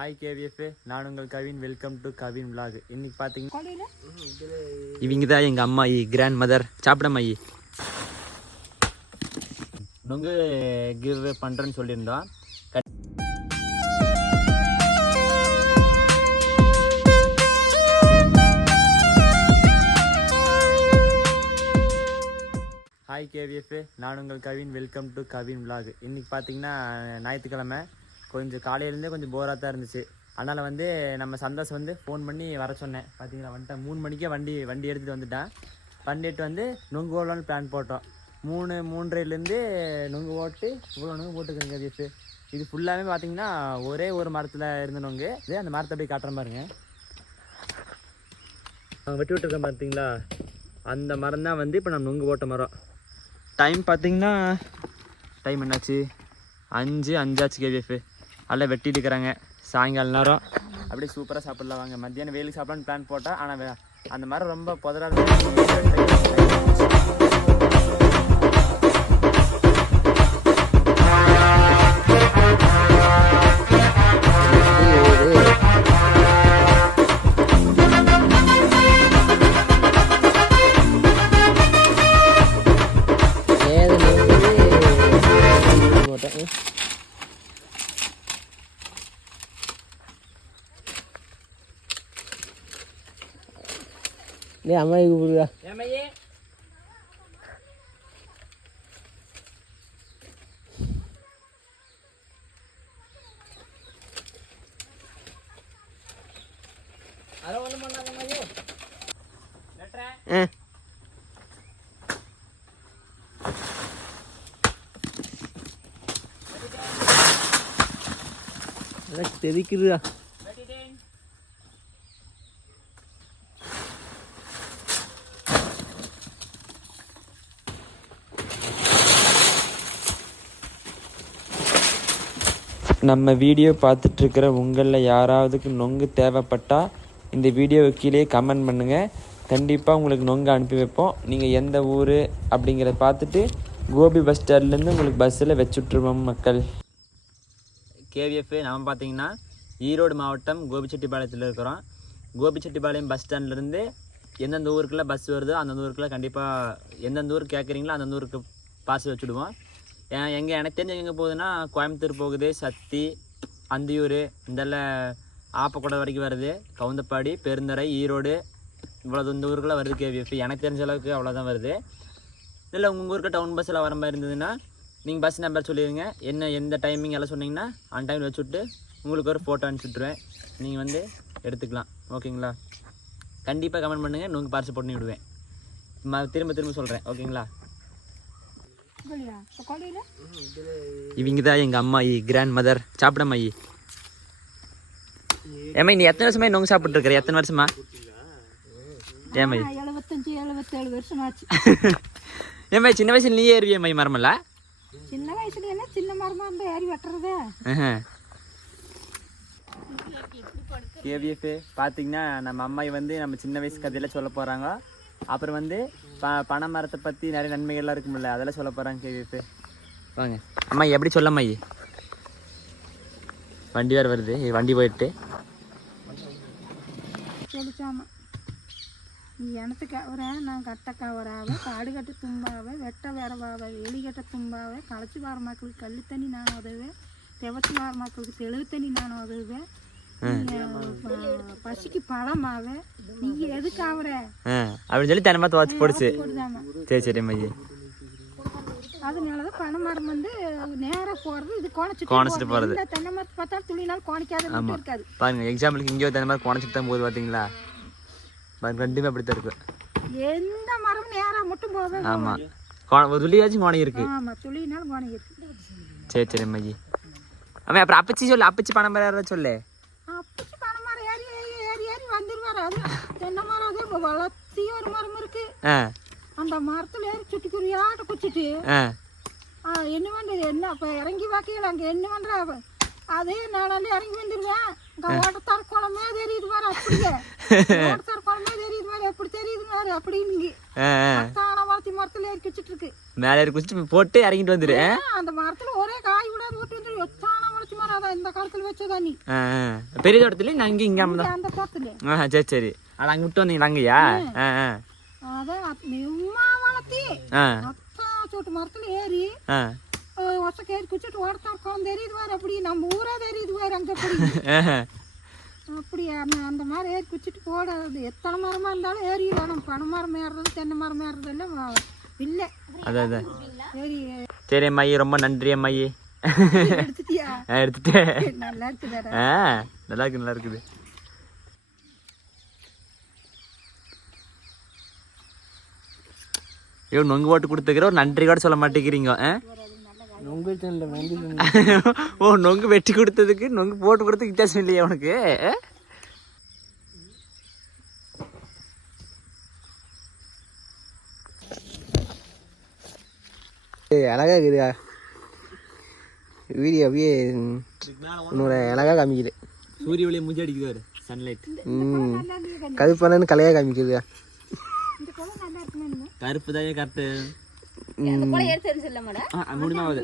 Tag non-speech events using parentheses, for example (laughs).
Hi KVF நான் உங்கள் Kavin. Welcome to Kavin vlog. இன்னைக்கு பார்த்தீங்கன்னா இவங்க தான் எங்கள் அம்மா கிராண்ட் மதர் சாப்பிடம்மா நொங்கு கிவ் பண்ணுறேன்னு சொல்லியிருந்தோம். ஹாய் கேவிஎஃப் நான் உங்கள் Kavin. Welcome to Kavin vlog. இன்னைக்கு பார்த்தீங்கன்னா ஞாயிற்றுக்கிழமை. கொஞ்சம் காலையிலேருந்தே கொஞ்சம் போராக தான் இருந்துச்சு. அதனால் வந்து நம்ம சந்தோஷம் வந்து ஃபோன் பண்ணி வர சொன்னேன். பார்த்தீங்களா வந்துட்டேன் மூணு மணிக்கே வண்டி வண்டி எடுத்துகிட்டு வந்துட்டேன். வண்டி எடுத்து வந்து நொங்கு ஓடலான்னு பிளான் போட்டோம். மூணு மூன்றரைலேருந்து நொங்கு ஓட்டு இவ்வளோ நொங்கு போட்டுக்கோங்க கேவிஎஃப் இது ஃபுல்லாகவே பார்த்தீங்கன்னா ஒரே ஒரு மரத்தில் இருந்த நொங்கு. இதே அந்த மரத்தை அப்படியே காட்டுற பாருங்க. அங்கே வெட்டி விட்டுருக்கேன் பார்த்தீங்களா அந்த மரம் தான் வந்து இப்போ நம்ம நொங்கு போட்ட மரம். டைம் பார்த்தீங்கன்னா டைம் என்னாச்சு? அஞ்சு அஞ்சாச்சு கேவிஎஃப் நல்லா வெட்டிட்டு இருக்கிறாங்க சாயங்கால நேரம். அப்படியே சூப்பராக சாப்பிடலாம். வாங்க மத்தியானம் வெயிலுக்கு சாப்பிடலான்னு பிளான் போட்டால் ஆனால் அந்த மாதிரி ரொம்ப புதராக புதரா நீ அம்மாயி கூப்பிடுவா தெரிக்குதுடா நம்ம வீடியோ பார்த்துட்டு இருக்கிற உங்களில் யாராவதுக்கு நொங்கு தேவைப்பட்டால் இந்த வீடியோவை கீழே கமெண்ட் பண்ணுங்கள் கண்டிப்பாக உங்களுக்கு நொங்கு அனுப்பி வைப்போம். நீங்கள் எந்த ஊர் அப்படிங்கிறத பார்த்துட்டு கோபி பஸ் ஸ்டாண்ட்லேருந்து உங்களுக்கு பஸ்ஸில் வச்சுட்ருவோம் மக்கள். கேவிஎஃப் நம்ம பார்த்தீங்கன்னா ஈரோடு மாவட்டம் கோபிச்செட்டிப்பாளையத்தில் இருக்கிறோம். கோபிச்செட்டிப்பாளையம் பஸ் ஸ்டாண்ட்லேருந்து எந்தெந்த ஊருக்குள்ளே பஸ் வருதோ அந்தந்த ஊருக்குள்ளே கண்டிப்பாக எந்தெந்த ஊர் கேட்குறீங்களோ அந்தந்த ஊருக்கு பாஸ் வச்சுடுவோம். எங்கே எனக்கு தெரிஞ்சு எங்கே போகுதுன்னா கோயம்புத்தூர் போகுது சத்தி அந்தியூர் இதெல்லாம் ஆப்பக்கூட வரைக்கும் வருது. கவுந்தப்பாடி பெருந்தரை ஈரோடு இவ்வளோ இந்த ஊருக்குலாம் வருது கேவிஎஃப் எனக்கு தெரிஞ்ச அளவுக்கு அவ்வளோதான் வருது. இல்லை உங்கள் ஊருக்கு டவுன் பஸ்ஸில் வர மாதிரி இருந்ததுன்னா நீங்கள் பஸ் நம்பர் சொல்லிடுங்க என்ன எந்த டைமிங் எல்லாம் சொன்னீங்கன்னா அந்த டைமில் வச்சுட்டு உங்களுக்கு ஒரு ஃபோட்டோ அனுப்பிச்சுட்ருவேன் நீங்கள் வந்து எடுத்துக்கலாம். ஓகேங்களா? கண்டிப்பாக கமெண்ட் பண்ணுங்கள் நுங்கு பார்சல் பண்ணி விடுவேன். திரும்ப திரும்ப சொல்கிறேன் ஓகேங்களா? இவங்க தான் எங்கள் அம்மா கிராண்ட் மதர் சாப்பிடம்மா ஏம்மா நீ எத்தனை வருஷமா நொங்கு சாப்பிட்டு இருக்கிற எத்தனை வருஷமா? ஏம்மா எழுபத்தஞ்சு எழுபத்தேழு வருஷம் ஆச்சு. (laughs) ஏம்மா சின்ன வயசுல நீயே ஏறுவியம்மா மரமல்ல? சின்ன வயசுல என்ன சின்ன மரமா இருந்தா ஏறி வெட்டுறதே? கேவிஎஃப் பார்த்தீங்கன்னா நம்ம அம்மாய் வந்து நம்ம சின்ன வயசு கதையில சொல்ல போகிறாங்க அப்புறம் வந்து ப பனை மரத்தை பற்றி நிறைய நன்மைகள்லாம் இருக்கும்ல அதெல்லாம் சொல்ல போகிறாங்க கேவிப்பு வாங்க. அம்மா எப்படி சொல்லம்மா வண்டி வேறு வருது. வண்டி போயிட்டு. சொல்லிச்சாமா. நீ எனத்துக்கு அவர நான் கட்ட காடு கட்ட தும்பாவ வெட்ட வரவாவ எலி கட்ட தும்பாவ களைச்சி வார மக்களுக்கு கள்ளி தண்ணி நான் உதவுவேன் தெவச்சி வார மக்களுக்கு தெளிவு தண்ணி நான் உதவுவேன். பசிக்கு பழமாவ நீ எதுக்கு ஆவற? அப்படின்னு சொல்லி தினமா துவச்சி போடுச்சு. சரி சரி அம்மா அதனாலதான் பனை மரம் வந்து நேரா போறது இது கோணச்சிட்டு கோணச்சிட்டு போறது. தென்னை மரத்தை பார்த்தா துளினால் கோணிக்காத இருக்காது. பாருங்க எக்ஸாம்பிளுக்கு இங்கேயோ தகுந்த மாதிரி குணச்சிட்டு தான் போகுது பார்த்தீங்களா பாருங்க ரெண்டுமே அப்படி தான் இருக்கு. எந்த மரமும் நேரா மட்டும் ஆமாம் கோண ஒரு துளியாச்சும் கோணம் இருக்கு. ஆமா துளினால் கோணம் இருக்கு. சரி சரி அம்மாஜி. அவன் அப்புறம் அப்பச்சி சொல்லு அப்பச்சி பணம் பெற சொல்லு அப்படி பனை மரம் ஏறி ஏறி ஏறி ஏறி வந்துருவாரு அது தென்னை மரம் அது வளர்த்தி ஒரு மரம் இருக்கு. அந்த மரத்துல ஏறி சுட்டிக்குருவியாட்ட குச்சிட்டு ஆ. ஆ, என்ன பண்றது? என்ன அப்ப இறங்கி வாக்கையில் அங்க என்ன பண்ற? அதே நானாலே இறங்கி வந்துருவேன். இங்க ஓட்டத்தார் குளமே தெரியுது பாரு அப்படியே. (laughs) ஓட்டத்தார் குளமே தெரியுது பாரு எப்படி தெரியுது பாரு அப்படின்னு. தான வளர்த்தி மரத்துல ஏறி வச்சுட்டு இருக்கு. மேலே ஏறி குச்சிட்டு போட்டு இறங்கிட்டு வந்துரு? அந்த மரத்துல ஒரே காய் விடாது ஓட்டு வந்து எத்தான வளர்ச்சி மரம் அதான் இந்த காலத்துல வச்சது ஆ. பெரிய தோட்டத்துல நான் இங்கே இங்கே அந்த தோட்டத்துல. சரி சரி. அட அங்கே விட்டு வந்தீங்களா? அங்கேயா? அதான் நிம்மா வளர்த்தி அத்தா சோட்டு மரத்துல ஏறி ஆ. ஒச கேரி குச்சிட்டு ஓடத்தா இருக்கோம் தெரியுது வேறு அப்படி. நம்ம ஊரே தெரியுது வேறு அங்கே அப்படி. அப்படி அந்த மாதிரி ஏறி குச்சிட்டு போடாது எத்தனை மரமாக இருந்தாலும் ஏறிடலாம் நம்ம பனை மரம் ஏறுறது தென்னை மரம் ஏறுறது எல்லாம் இல்லை அதான் அதான் ஏறி சரி அம்மாயி ரொம்ப நன்றி அம்மாயி எடுத்துட்டியா? எடுத்துட்டேன். நல்லா இருக்குதாடா ஆ நல்லா இருக்கு நல்லா இருக்குது. ஐயோ நொங்கு போட்டு கொடுத்துக்கிற ஒரு நன்றி கூட சொல்ல மாட்டேங்கிறீங்க? ஓ நொங்கு வெட்டி கொடுத்ததுக்கு நொங்கு போட்டு கொடுத்ததுக்கு வித்தியாசம் இல்லையா உனக்கு? அழகா இருக்குதா வீடியோ அப்படியே உன்னோட அழகா காமிக்குது. சூரிய ஒளியை மூஞ்சி அடிக்குது சன்லைட் ம் கருப்பானு கலையா காமிக்குது இந்த குளம் நல்லா இருக்குமே கருப்பு தான் கரெக்டு அப்படியே.